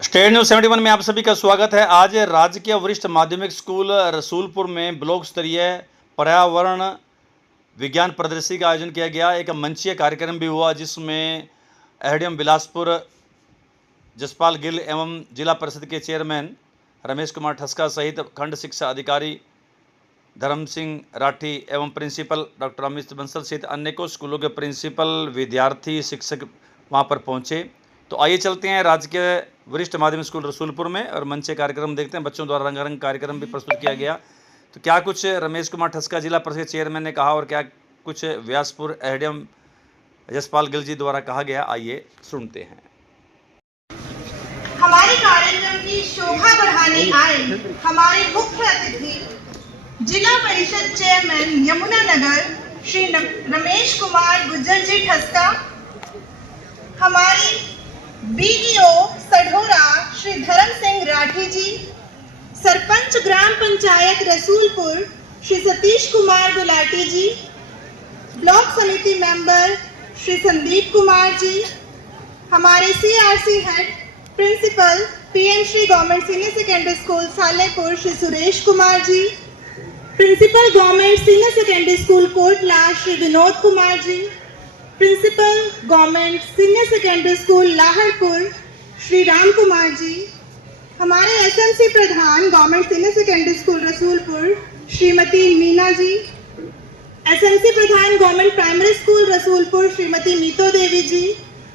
State news 71 में आप सभी का स्वागत है। आज राजकीय वरिष्ठ माध्यमिक स्कूल रसूलपुर में ब्लॉक स्तरीय पर्यावरण विज्ञान प्रदर्शनी का आयोजन किया गया। एक मंचीय कार्यक्रम भी हुआ जिसमें एडीएम बिलासपुर जसपाल गिल एवं जिला परिषद के चेयरमैन रमेश कुमार ठस्का सहित खंड शिक्षा अधिकारी धर्म सिंह राठी एवं प्रिंसिपल डॉक्टर अमित बंसल सहित अनेकों स्कूलों के प्रिंसिपल, विद्यार्थी, शिक्षक वहां पर पहुंचे। तो आइए चलते हैं राजकीय वरिष्ठ माध्यमिक स्कूल रसूलपुर में और मंच कार्यक्रम देखते हैं। बच्चों द्वारा रंगारंग कार्यक्रम भी प्रस्तुत किया गया। तो क्या कुछ रमेश कुमार ठस्का जिला परिषद चेयरमैन ने कहा और क्या कुछ व्यासपुर एडीएम जसपाल गिल जी द्वारा कहा गया, आइए सुनते हैं। हमारे कार्यक्रम की शोभा बढ़ाने आए हमारे मुख्य अतिथि जिला परिषद चेयरमैन यमुनानगर श्री रमेश कुमार गुज्जर जी ठस्का, हमारे बीडीओ सढोरा श्री धर्म सिंह राठी जी, सरपंच ग्राम पंचायत रसूलपुर श्री सतीश कुमार गुलाटी जी, ब्लॉक समिति मेंबर श्री संदीप कुमार जी, हमारे CRC head principal PM Shri government senior secondary school Salepur Shri Suresh Kumar ji, principal government senior secondary school Kotla Shri Vinod Kumar ji, principal government senior secondary school Lahadpur Shri Ram Kumar ji, हमारे एसएमसी प्रधान government senior secondary school Rasulpur Shrimati Meena ji, SMC प्रधान government primary school Rasulpur Shrimati Meeto Devi ji,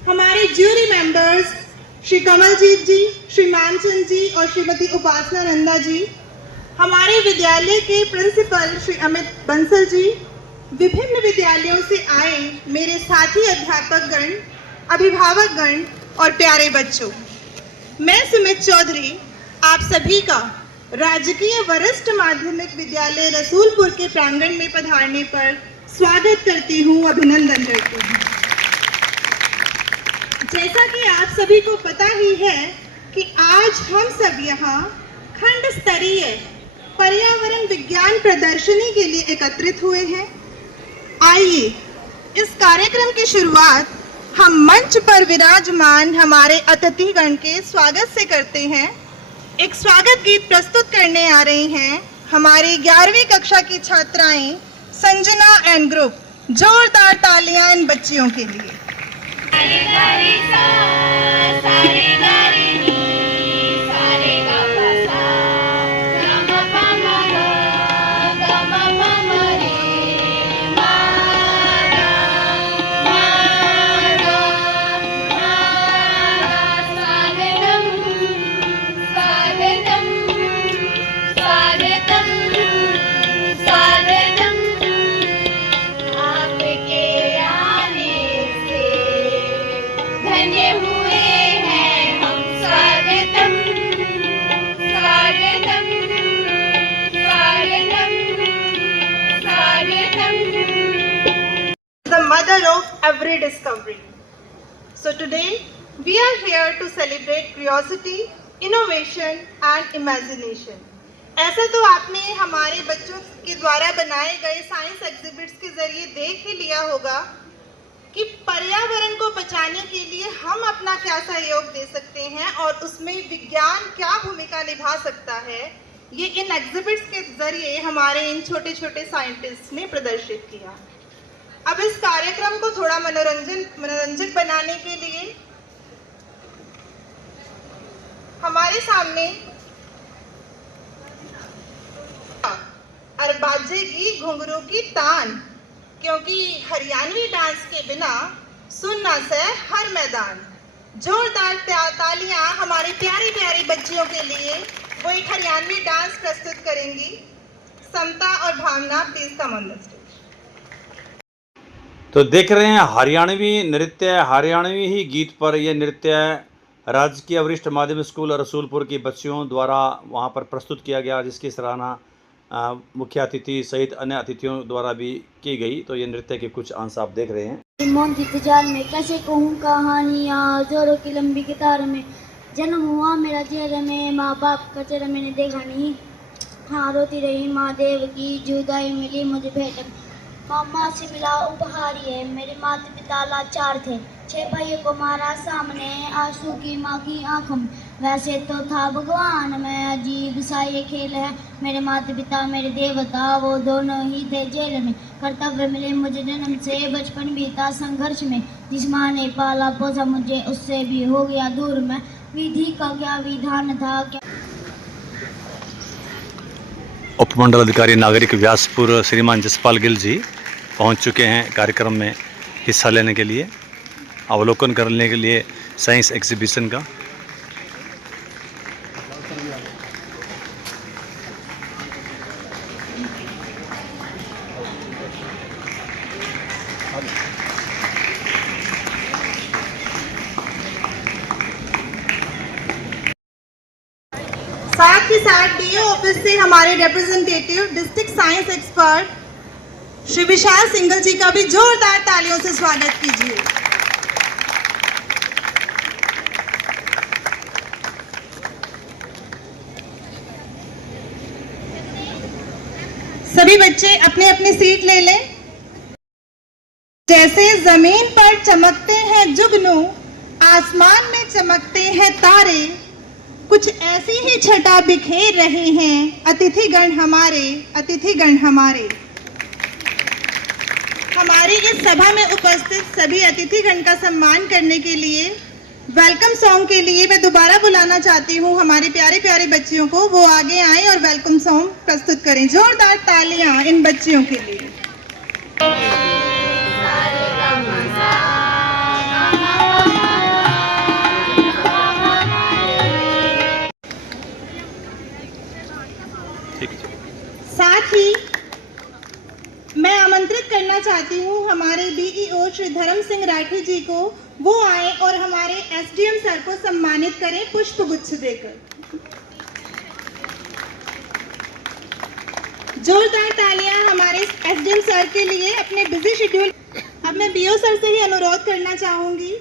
हमारे jury members Shri Kamaljeet ji, Shri Manchand ji और श्रीमती उपासना नंदा जी, हमारे विद्यालय के प्रिंसिपल श्री अमित बंसल जी, विभिन्न विद्यालयों से आए मेरे साथी अध्यापक गण, अभिभावक गण और प्यारे बच्चों, मैं सुमित चौधरी आप सभी का राजकीय वरिष्ठ माध्यमिक विद्यालय रसूलपुर के प्रांगण में पधारने पर स्वागत करती हूँ, अभिनंदन करती हूँ। जैसा कि आप सभी को पता ही है कि आज हम सब यहाँ खंड स्तरीय पर्यावरण विज्ञान प्रदर्शनी के लिए एकत्रित हुए हैं। आइए इस कार्यक्रम की शुरुआत हम मंच पर विराजमान हमारे अतिथिगण के स्वागत से करते हैं। एक स्वागत गीत प्रस्तुत करने आ रही हैं हमारी 11वीं कक्षा की छात्राएं संजना एंड ग्रुप। जोरदार तालियां इन बच्चियों के लिए। Mother of every discovery. So today we are here to celebrate curiosity, innovation and imagination. ऐसा तो आपने हमारे बच्चों के द्वारा बनाए गए साइंस एग्जिबिट्स के जरिए देख ही लिया होगा कि पर्यावरण को बचाने के लिए हम अपना क्या सहयोग दे सकते हैं और उसमें विज्ञान क्या भूमिका निभा सकता है। ये इन एग्जिबिट्स के जरिए हमारे इन छोटे छोटे साइंटिस्ट ने प्रदर्शित किया। अब इस कार्यक्रम को थोड़ा मनोरंजक बनाने के लिए हमारे सामने अरबाजे की घुंघरू की तान, क्योंकि हरियाणवी डांस के बिना सुनना से हर मैदान। जोरदार तालियां हमारी प्यारी प्यारी बच्चियों के लिए। वो एक हरियाणवी डांस प्रस्तुत करेंगी। समता और Bhavna, please come on the stage. तो देख रहे हैं हरियाणवी नृत्य, हरियाणवी ही गीत पर यह नृत्य राजकीय वरिष्ठ माध्यमिक स्कूल रसूलपुर की बच्चियों द्वारा वहां पर प्रस्तुत किया गया, जिसकी सराहना मुख्य अतिथि सहित अन्य अतिथियों द्वारा भी की गई। तो ये नृत्य के कुछ अंश आप देख रहे हैं। मौन की तिजाल में कैसे कहूँ कहानियाँ, जोरों की लंबी कतार में जन्म हुआ मेरा चेहरे में, माँ बाप का चेहरा मैंने देखा नहीं, हाँ रोती रही माँ देव की, जुदाई मिली मुझे भेंट मामा से मिला उपहार ये, मेरे माता पिता लाचार थे, 6 भाइयों को मारा सामने, आंसू की माँ की आंखों में, वैसे तो था भगवान मैं, अजीब सा ये खेल है, मेरे माता पिता मेरे देवता, वो दोनों ही थे जेल में, कर्तव्य मिले मुझे जन्म से, बचपन बीता संघर्ष में, जिस माँ ने पाला पोसा मुझे उससे भी हो गया दूर मैं, विधि का क्या विधान था क्या। उपमंडल अधिकारी नागरिक व्यासपुर श्रीमान जसपाल गिल जी पहुंच चुके हैं कार्यक्रम में हिस्सा लेने के लिए, अवलोकन करने के लिए साइंस एग्जीबिशन का। साथ ही साथ डीओ ऑफिस से हमारे representative district science expert Shri Vishal Singal ji का भी जोरदार तालियों से स्वागत कीजिए। सभी बच्चे अपनी अपनी सीट ले लें। जैसे जमीन पर चमकते हैं जुगनू, आसमान में चमकते हैं तारे, कुछ ऐसी ही छटा बिखेर रहे हैं अतिथिगण हमारे। हमारी इस सभा में उपस्थित सभी अतिथिगण का सम्मान करने के लिए वेलकम सॉन्ग के लिए मैं दोबारा बुलाना चाहती हूँ हमारे प्यारे प्यारे बच्चियों को, वो आगे आएं और वेलकम सॉन्ग प्रस्तुत करें। जोरदार तालियां इन बच्चियों के लिए। साथ ही मैं आमंत्रित करना चाहती हूँ हमारे बीईओ श्री धर्म सिंह राठी जी को, वो आए और हमारे एसडीएम सर को सम्मानित करें पुष्प गुच्छ देकर। जोरदार तालियां हमारे एसडीएम सर के लिए अपने बिजी शेड्यूल। अब मैं बीओ सर से ही अनुरोध करना चाहूंगी,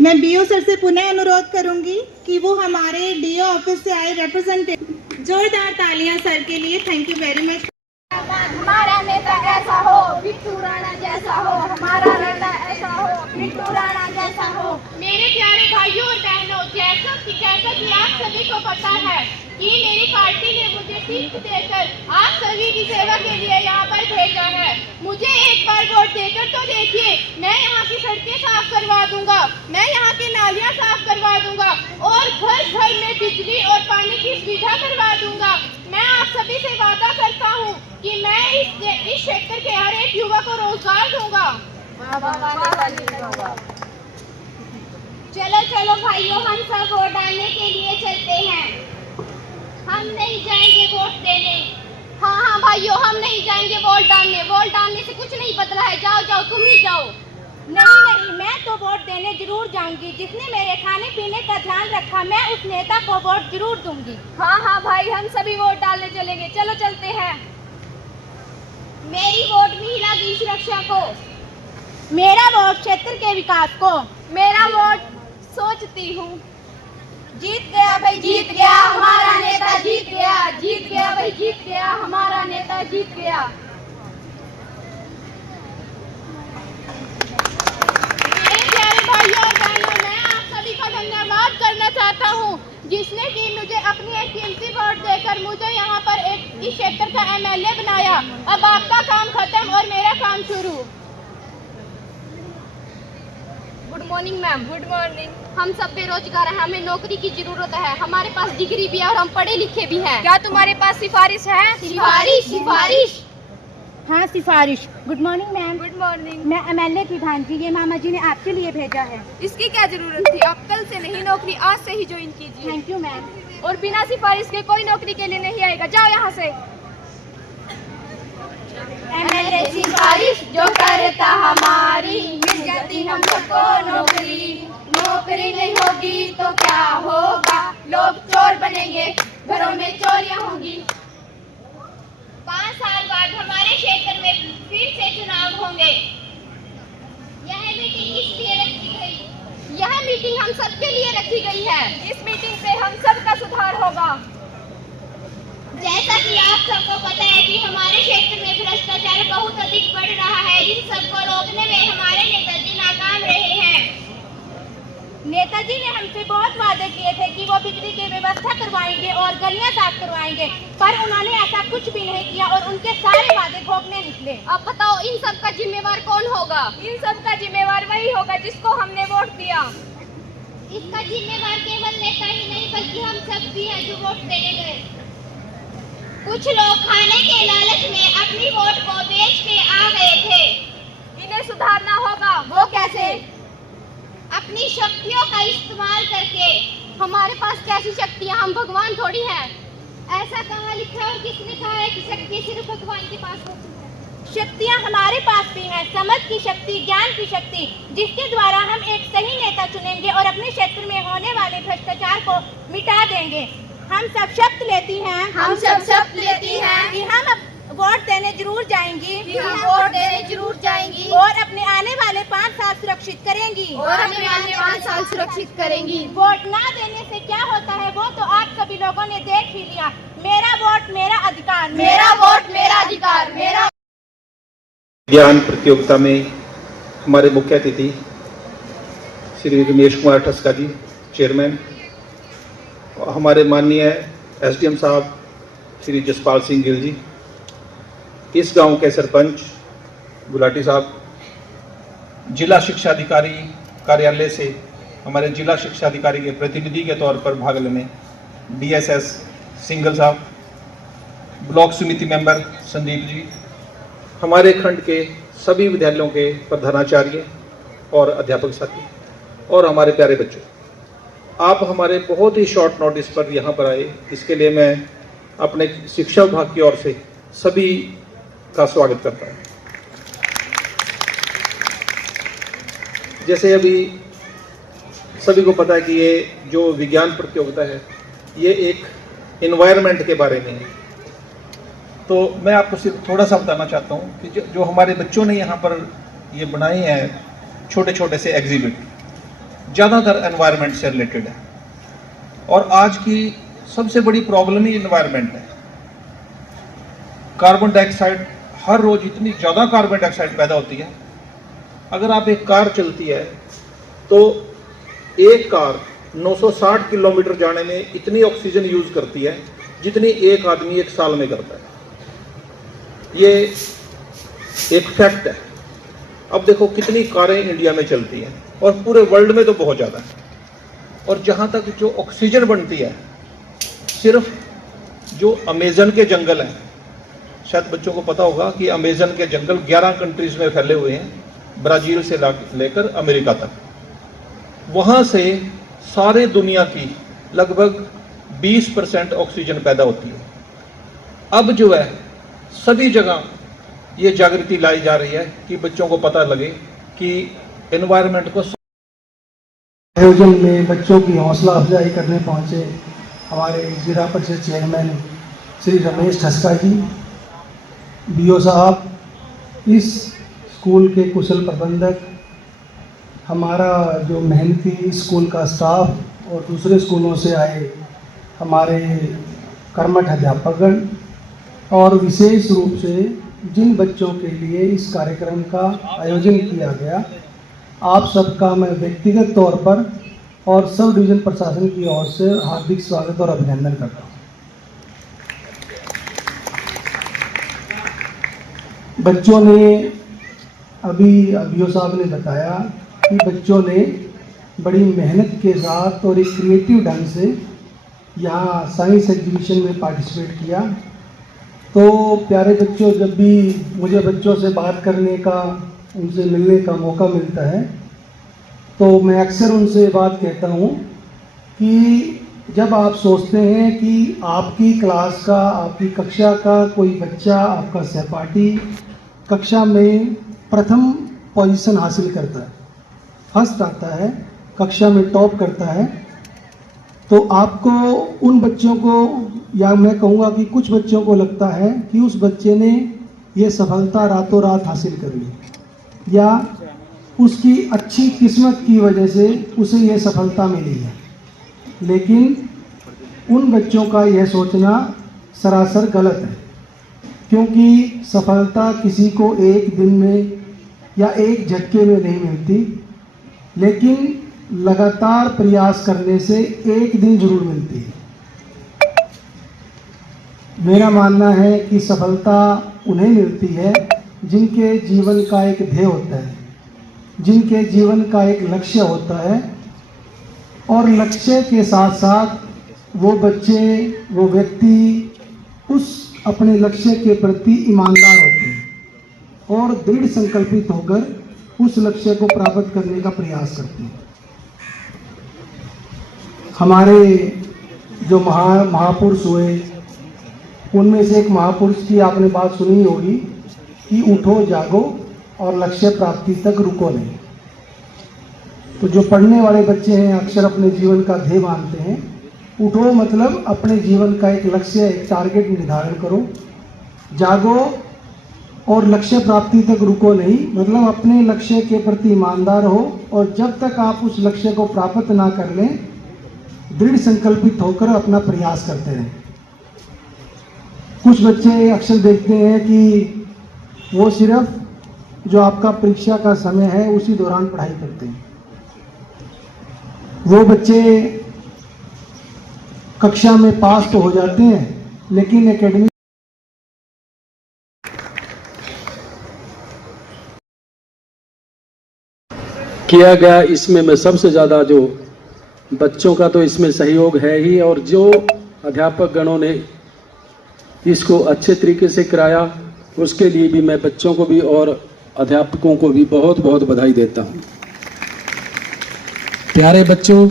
मैं बीओ सर से पुनः अनुरोध करूंगी कि वो हमारे डीओ ऑफिस से आए रिप्रेजेंटेटिव। जोरदार तालियां सर के लिए। Thank you very much. हमारा नेता ऐसा हो, बिट्टू राणा जैसा हो, हमारा नेता ऐसा हो, बिट्टू राणा जैसा हो। मेरे प्यारे भाइयों और बहनों, जैसा कि आप सभी को पता है कि मेरी पार्टी ने मुझे सीट देकर आप सभी की सेवा के लिए यहाँ पर भेजा है। मुझे एक बार वोट देकर तो देखिए, मैं यहाँ की सड़कें साफ करवा दूंगा, मैं यहाँ की नालियाँ साफ करवा दूंगा और घर घर में बिजली और पानी की सुविधा करवा दूंगा। मैं आप सभी से वादा करता हूँ कि मैं इस क्षेत्र के हर एक युवा को रोजगार दूंगा। चलो चलो भाइयों, हम सब वोट डालने के लिए चलते हैं। हम नहीं जाएंगे वोट देने। हाँ हाँ भाइयों, हम नहीं जाएंगे वोट डालने। वोट डालने से कुछ नहीं बदला है। जाओ जाओ, तुम ही जाओ। नहीं नहीं, मैं तो वोट देने जरूर जाऊंगी। जिसने मेरे खाने पीने का ध्यान रखा, मैं उस नेता को वोट जरूर दूंगी। हाँ हाँ भाई, हम सभी वोट डालने चलेंगे। चलो चलते हैं। मेरी वोट महिला की सुरक्षा को, मेरा वोट क्षेत्र के विकास को, मेरा वोट सोचती हूँ। जीत गया भाई, जीत गया हमारा नेता, जीत गया, जीत गया भाई, जीत गया हमारा नेता, जीत गया। मेरे प्यारे भाइयों और बहनों, मैं आप सभी का धन्यवाद करना चाहता हूँ, जिसने कि मुझे अपनी एक कीमती वोट देकर मुझे यहाँ पर इस क्षेत्र का एमएलए बनाया। अब आपका काम खत्म और मेरा काम शुरू। Good morning ma'am. Good morning. हम सब बेरोजगार हैं, हमें नौकरी की जरूरत है। हमारे पास डिग्री भी है और हम पढ़े लिखे भी हैं। क्या तुम्हारे पास सिफारिश है? सिफारिश। हाँ, सिफारिश। Good morning ma'am. Good morning. मैं एमएलए प्रधान जी, ये मामा जी ने आपके लिए भेजा है। इसकी क्या जरूरत थी? आप कल से नहीं, नौकरी आज से ही ज्वाइन कीजिए। Thank you ma'am. और बिना सिफारिश के कोई नौकरी के लिए नहीं आएगा। जाओ यहाँ से। एमएलए सिफारिश जो करता हमारी, मिल जाती हम सबको नौकरी। नौकरी नहीं होगी तो क्या होगा? लोग चोर बनेंगे, घरों में चोरियां होंगी। 5 साल बाद हमारे क्षेत्र में फिर से चुनाव होंगे। यह मीटिंग इसलिए रखी गई, यह मीटिंग हम सबके लिए रखी गई है। इस मीटिंग से हम सबका सुधार होगा। जैसा कि आप सबको पता है कि हमारे क्षेत्र में भ्रष्टाचार बहुत अधिक बढ़ रहा है, इन सबको रोकने में हमारे नेताजी नाकाम रहे हैं। नेताजी ने हमसे बहुत वादे किए थे कि वो बिजली की व्यवस्था करवाएंगे और गलियां साफ करवाएंगे, पर उन्होंने ऐसा कुछ भी नहीं किया और उनके सारे वादे ठोकने निकले। अब बताओ इन सब का जिम्मेवार कौन होगा? इन सब का जिम्मेवार वही होगा जिसको हमने वोट दिया। इसका जिम्मेवार केवल नेता ही नहीं बल्कि हम सब भी हैं जो वोट देने गए। कुछ लोग खाने के लालच में अपनी वोट को बेच के आ गए थे। इन्हें सुधारना होगा। वो कैसे? अपनी शक्तियों का इस्तेमाल करके। हमारे पास कैसी शक्तियाँ? हम भगवान थोड़ी हैं। ऐसा कहाँ लिखा है और किसने कहा है कि शक्ति सिर्फ भगवान के पास होती है? शक्तियाँ हमारे पास भी हैं, समझ की शक्ति, ज्ञान की शक्ति, जिसके द्वारा हम एक सही नेता चुनेंगे और अपने क्षेत्र में होने वाले भ्रष्टाचार को मिटा देंगे। हम सब शपथ लेती हैं कि हम अब वोट देने जरूर जाएंगी और अपने आने वाले 5 साल सुरक्षित करेंगी। वोट ना देने से क्या होता है वो तो आप सभी लोगों ने देख ही लिया। मेरा वोट मेरा अधिकार, मेरा वोट मेरा अधिकार, मेरा। ज्ञान प्रतियोगिता में हमारे मुख्य अतिथि श्री रमेश कुमार ठस्का जी, चेयरमैन, और हमारे माननीय एसडीएम साहब श्री जसपाल सिंह गिल जी, इस गांव के सरपंच गुलाटी साहब, जिला शिक्षा अधिकारी कार्यालय से हमारे जिला शिक्षा अधिकारी के प्रतिनिधि के तौर पर भाग लेने डीएसएस सिंगल साहब, ब्लॉक समिति मेंबर संदीप जी, हमारे खंड के सभी विद्यालयों के प्रधानाचार्य और अध्यापक साथी और हमारे प्यारे बच्चों, आप हमारे बहुत ही शॉर्ट नोटिस पर यहाँ पर आए, इसके लिए मैं अपने शिक्षा विभाग की ओर से सभी का स्वागत करता हूँ। जैसे अभी सभी को पता है कि ये जो विज्ञान प्रतियोगिता है ये एक एनवायरनमेंट के बारे में है, तो मैं आपको सिर्फ थोड़ा सा बताना चाहता हूँ कि जो हमारे बच्चों ने यहाँ पर ये बनाए हैं छोटे छोटे से एग्जिबिट, ज़्यादातर एनवायरनमेंट से रिलेटेड है और आज की सबसे बड़ी प्रॉब्लम ही एनवायरनमेंट है। कार्बन डाइऑक्साइड, हर रोज़ इतनी ज़्यादा कार्बन डाइऑक्साइड पैदा होती है। अगर आप एक कार चलती है तो एक कार 960 किलोमीटर जाने में इतनी ऑक्सीजन यूज़ करती है जितनी एक आदमी एक साल में करता है। ये एक फैक्ट है। अब देखो कितनी कारें इंडिया में चलती हैं और पूरे वर्ल्ड में तो बहुत ज़्यादा है। और जहाँ तक जो ऑक्सीजन बनती है, सिर्फ जो अमेज़न के जंगल हैं, शायद बच्चों को पता होगा कि अमेज़न के जंगल 11 कंट्रीज़ में फैले हुए हैं, ब्राज़ील से लेकर अमेरिका तक। वहाँ से सारे दुनिया की लगभग 20% ऑक्सीजन पैदा होती है। अब जो है सभी जगह ये जागृति लाई जा रही है कि बच्चों को पता लगे कि एनवायरनमेंट को। आयोजन में बच्चों की हौसला अफजाई करने पहुंचे हमारे जिला परिषद चेयरमैन श्री रमेश ठस्का जी, बीओ साहब, इस स्कूल के कुशल प्रबंधक, हमारा जो मेहनती स्कूल का स्टाफ और दूसरे स्कूलों से आए हमारे कर्मठ अध्यापकगण, और विशेष रूप से जिन बच्चों के लिए इस कार्यक्रम का आयोजन किया गया, आप सबका मैं व्यक्तिगत तौर पर और सब डिवीज़न प्रशासन की ओर से हार्दिक स्वागत और अभिनंदन करता हूँ। बच्चों ने अभी बीओ साहब ने बताया कि बच्चों ने बड़ी मेहनत के साथ और एक क्रिएटिव ढंग से यहाँ साइंस एग्जीबिशन में पार्टिसिपेट किया। तो प्यारे बच्चों, जब भी मुझे बच्चों से बात करने का, उनसे मिलने का मौका मिलता है तो मैं अक्सर उनसे बात कहता हूँ कि जब आप सोचते हैं कि आपकी क्लास का, आपकी कक्षा का कोई बच्चा, आपका सहपाठी कक्षा में प्रथम पोजीशन हासिल करता है, फर्स्ट आता है, कक्षा में टॉप करता है, तो आपको उन बच्चों को, या मैं कहूँगा कि कुछ बच्चों को लगता है कि उस बच्चे ने ये सफलता रातों रात हासिल कर ली या उसकी अच्छी किस्मत की वजह से उसे ये सफलता मिली है। लेकिन उन बच्चों का यह सोचना सरासर गलत है, क्योंकि सफलता किसी को एक दिन में या एक झटके में नहीं मिलती, लेकिन लगातार प्रयास करने से एक दिन जरूर मिलती है। मेरा मानना है कि सफलता उन्हें मिलती है जिनके जीवन का एक ध्येय होता है, जिनके जीवन का एक लक्ष्य होता है, और लक्ष्य के साथ साथ वो बच्चे, वो व्यक्ति उस अपने लक्ष्य के प्रति ईमानदार होते हैं और दृढ़ संकल्पित होकर उस लक्ष्य को प्राप्त करने का प्रयास करते हैं। हमारे जो महापुरुष हुए, उनमें से एक महापुरुष की आपने बात सुनी होगी कि उठो जागो और लक्ष्य प्राप्ति तक रुको नहीं। तो जो पढ़ने वाले बच्चे हैं अक्सर अपने जीवन का ध्येय मानते हैं। उठो मतलब अपने जीवन का एक लक्ष्य, एक टारगेट निर्धारण करो। जागो और लक्ष्य प्राप्ति तक रुको नहीं, मतलब अपने लक्ष्य के प्रति ईमानदार हो, और जब तक आप उस लक्ष्य को प्राप्त ना कर लें, दृढ़ संकल्पित होकर अपना प्रयास करते रहें। कुछ बच्चे अक्सर देखते हैं कि वो सिर्फ जो आपका परीक्षा का समय है उसी दौरान पढ़ाई करते हैं। वो बच्चे कक्षा में पास तो हो जाते हैं, लेकिन एकेडमिक किया गया, इसमें मैं सबसे ज़्यादा जो बच्चों का तो इसमें सहयोग है ही, और जो अध्यापक गणों ने इसको अच्छे तरीके से कराया उसके लिए भी मैं बच्चों को भी और अध्यापकों को भी बहुत बहुत बधाई देता हूँ। प्यारे बच्चों,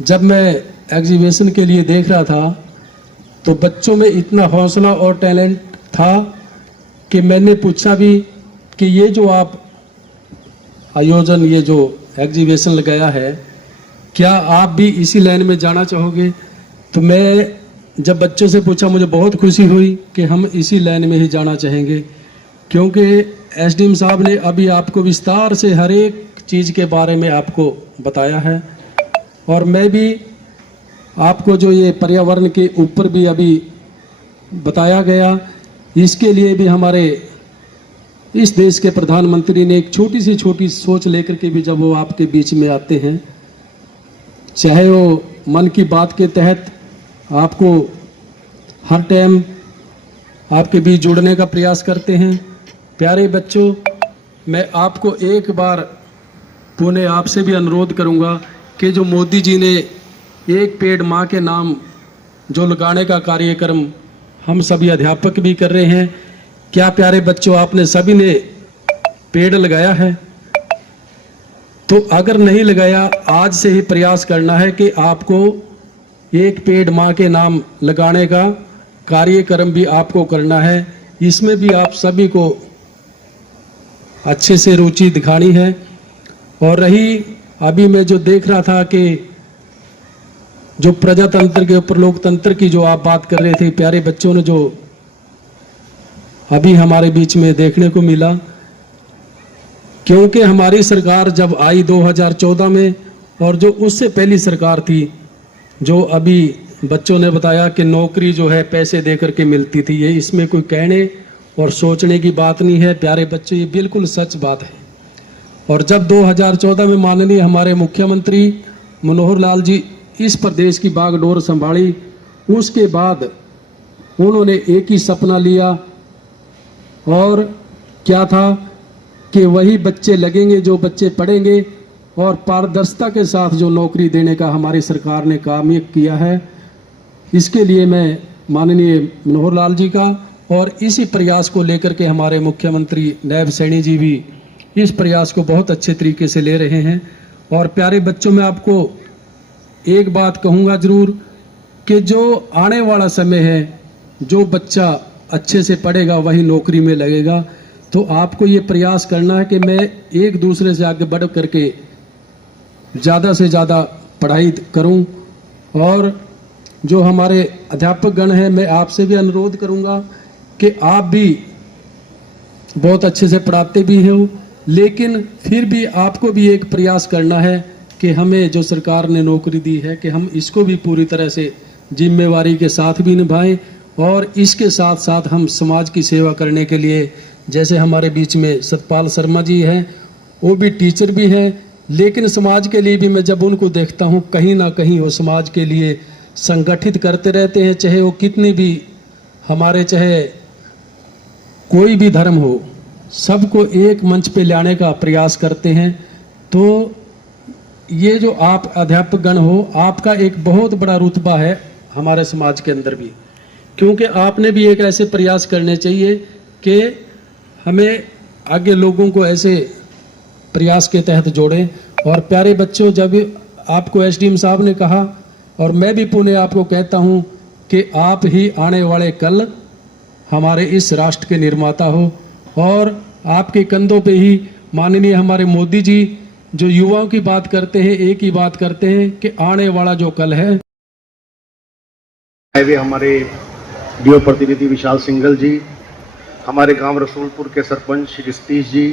जब मैं एग्जीबिशन के लिए देख रहा था तो बच्चों में इतना हौसला और टैलेंट था कि मैंने पूछा भी कि ये जो आप आयोजन, ये जो एग्जीबिशन लगाया है, क्या आप भी इसी लाइन में जाना चाहोगे? तो मैं जब बच्चों से पूछा, मुझे बहुत खुशी हुई कि हम इसी लाइन में ही जाना चाहेंगे, क्योंकि एसडीएम साहब ने अभी आपको विस्तार से हर एक चीज़ के बारे में आपको बताया है, और मैं भी आपको जो ये पर्यावरण के ऊपर भी अभी बताया गया, इसके लिए भी हमारे इस देश के प्रधानमंत्री ने एक छोटी सी छोटी सोच लेकर के भी जब वो आपके बीच में आते हैं, चाहे वो मन की बात के तहत आपको हर टाइम आपके बीच जुड़ने का प्रयास करते हैं। प्यारे बच्चों, मैं आपको एक बार पुनः आपसे भी अनुरोध करूंगा कि जो मोदी जी ने एक पेड़ माँ के नाम जो लगाने का कार्यक्रम हम सभी अध्यापक भी कर रहे हैं, क्या प्यारे बच्चों आपने सभी ने पेड़ लगाया है? तो अगर नहीं लगाया, आज से ही प्रयास करना है कि आपको एक पेड़ माँ के नाम लगाने का कार्यक्रम भी आपको करना है। इसमें भी आप सभी को अच्छे से रुचि दिखानी है। और रही अभी मैं जो देख रहा था कि जो प्रजातंत्र के ऊपर लोकतंत्र की जो आप बात कर रहे थे, प्यारे बच्चों ने जो अभी हमारे बीच में देखने को मिला, क्योंकि हमारी सरकार जब आई 2014 में, और जो उससे पहली सरकार थी, जो अभी बच्चों ने बताया कि नौकरी जो है पैसे दे करके मिलती थी, ये इसमें कोई कहने और सोचने की बात नहीं है। प्यारे बच्चों, ये बिल्कुल सच बात है। और जब 2014 में माननीय हमारे मुख्यमंत्री मनोहर लाल जी इस प्रदेश की बागडोर संभाली, उसके बाद उन्होंने एक ही सपना लिया, और क्या था कि वही बच्चे लगेंगे जो बच्चे पढ़ेंगे, और पारदर्शिता के साथ जो नौकरी देने का हमारी सरकार ने काम किया है। इसके लिए मैं माननीय मनोहर लाल जी का और इसी प्रयास को लेकर के हमारे मुख्यमंत्री नायब सैनी जी भी इस प्रयास को बहुत अच्छे तरीके से ले रहे हैं। और प्यारे बच्चों, मैं आपको एक बात कहूँगा ज़रूर कि जो आने वाला समय है, जो बच्चा अच्छे से पढ़ेगा वही नौकरी में लगेगा। तो आपको ये प्रयास करना है कि मैं एक दूसरे से आगे बढ़ करके ज़्यादा से ज़्यादा पढ़ाई करूं। और जो हमारे अध्यापक गण हैं, मैं आपसे भी अनुरोध करूंगा कि आप भी बहुत अच्छे से पढ़ाते भी हो, लेकिन फिर भी आपको भी एक प्रयास करना है कि हमें जो सरकार ने नौकरी दी है कि हम इसको भी पूरी तरह से जिम्मेवारी के साथ भी निभाएं और इसके साथ साथ हम समाज की सेवा करने के लिए, जैसे हमारे बीच में सतपाल शर्मा जी हैं, वो भी टीचर भी हैं, लेकिन समाज के लिए भी मैं जब उनको देखता हूँ कहीं ना कहीं वो समाज के लिए संगठित करते रहते हैं, चाहे वो कितनी भी हमारे चाहे कोई भी धर्म हो, सबको एक मंच पे लाने का प्रयास करते हैं। तो ये जो आप अध्यापक गण हो, आपका एक बहुत बड़ा रुतबा है हमारे समाज के अंदर भी, क्योंकि आपने भी एक ऐसे प्रयास करने चाहिए कि हमें आगे लोगों को ऐसे प्रयास के तहत जोड़ें। और प्यारे बच्चों, जब आपको एसडीएम साहब ने कहा, और मैं भी पुनः आपको कहता हूं कि आप ही आने वाले कल हमारे इस राष्ट्र के निर्माता हो, और आपके कंधों पे ही माननीय हमारे मोदी जी जो युवाओं की बात करते हैं, एक ही बात करते हैं कि आने वाला जो कल है। वे हमारे डीओ प्रतिनिधि विशाल सिंघल जी, हमारे गांव रसूलपुर के सरपंच श्री सतीश जी,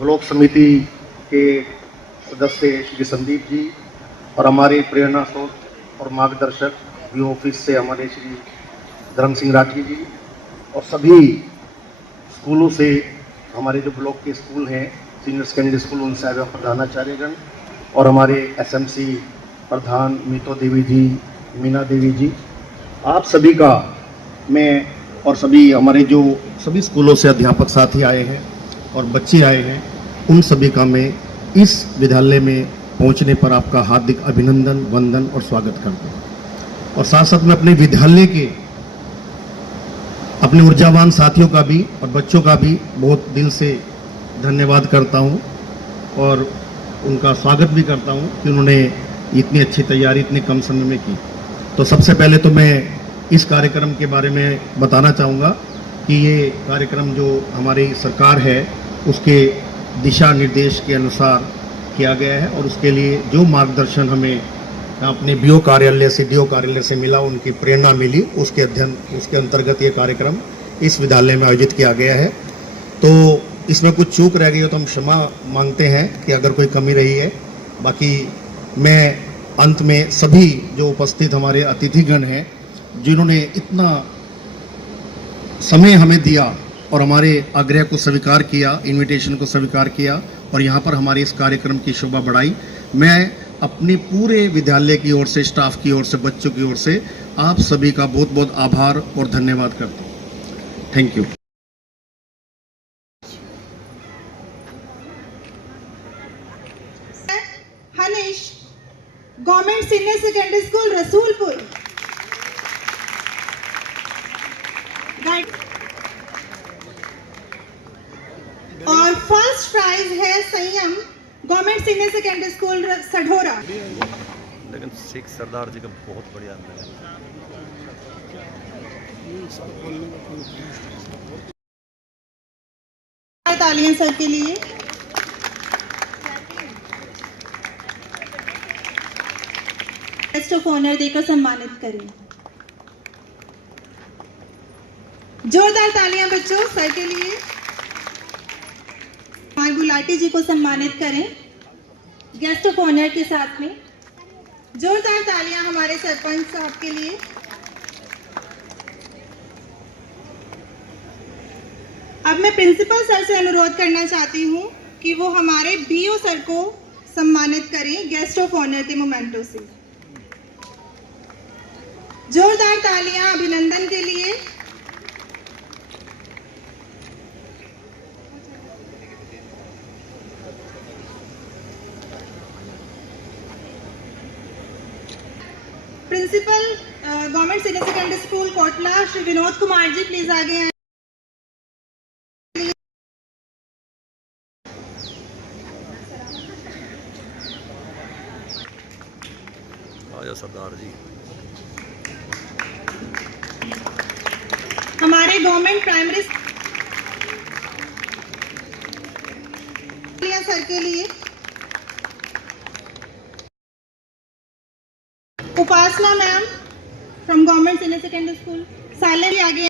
ब्लॉक समिति के सदस्य श्री संदीप जी, और हमारे प्रेरणा स्रोत और मार्गदर्शक डीओ ऑफिस से हमारे श्री धर्म सिंह राठी जी, और सभी स्कूलों से हमारे जो ब्लॉक के स्कूल हैं, सीनियर सेकेंडरी स्कूल, उनसे आए प्रधानाचार्यगण, और हमारे एसएमसी प्रधान मीतो देवी जी, मीना देवी जी, आप सभी का मैं, और सभी हमारे जो सभी स्कूलों से अध्यापक साथी आए हैं और बच्चे आए हैं, उन सभी का मैं इस विद्यालय में पहुंचने पर आपका हार्दिक अभिनंदन, वंदन और स्वागत करता हूं। और साथ साथ मैं अपने विद्यालय के अपने ऊर्जावान साथियों का भी और बच्चों का भी बहुत दिल से धन्यवाद करता हूं, और उनका स्वागत भी करता हूं कि उन्होंने इतनी अच्छी तैयारी इतने कम समय में की। तो सबसे पहले तो मैं इस कार्यक्रम के बारे में बताना चाहूँगा कि ये कार्यक्रम जो हमारी सरकार है उसके दिशा निर्देश के अनुसार किया गया है, और उसके लिए जो मार्गदर्शन हमें अपने बीओ कार्यालय से, डीओ कार्यालय से मिला, उनकी प्रेरणा मिली, उसके अंतर्गत ये कार्यक्रम इस विद्यालय में आयोजित किया गया है। तो इसमें कुछ चूक रह गई हो तो हम क्षमा मांगते हैं कि अगर कोई कमी रही है। बाकी मैं अंत में सभी जो उपस्थित हमारे अतिथिगण हैं, जिन्होंने इतना समय हमें दिया और हमारे आग्रह को स्वीकार किया, इनविटेशन को स्वीकार किया, और यहाँ पर हमारे इस कार्यक्रम की शोभा बढ़ाई, मैं अपने पूरे विद्यालय की ओर से, स्टाफ की ओर से, बच्चों की ओर से आप सभी का बहुत बहुत आभार और धन्यवाद करता हूँ। Thank you. Hanish, government senior secondary school Rasulpur. और फर्स्ट प्राइज है संयम, गवर्नमेंट सीनियर सेकेंडरी स्कूल सढोरा। लेकिन सिख सरदार जी का बहुत बढ़िया अंदर है। तालियां सर के लिए। गेस्ट ऑफ ऑनर देकर सम्मानित करें। जोरदार तालियां बच्चों सर के लिए। कुमार गुलाटी जी को सम्मानित करें गेस्ट ऑफ ऑनर के साथ में। जोरदार तालियां हमारे सरपंच साहब के लिए। अब मैं प्रिंसिपल सर से अनुरोध करना चाहती हूं कि वो हमारे बीओ सर को सम्मानित करें गेस्ट ऑफ ऑनर के मोमेंटो से। जोरदार तालियां अभिनंदन के लिए। Principal government senior secondary school Kotla Shri Vinod Kumar ji please आगे आए। आजा सरदार जी। हमारे गवर्नमेंट प्राइमरी सर के लिए। Upasana ma'am from government senior secondary school साले भी आगे।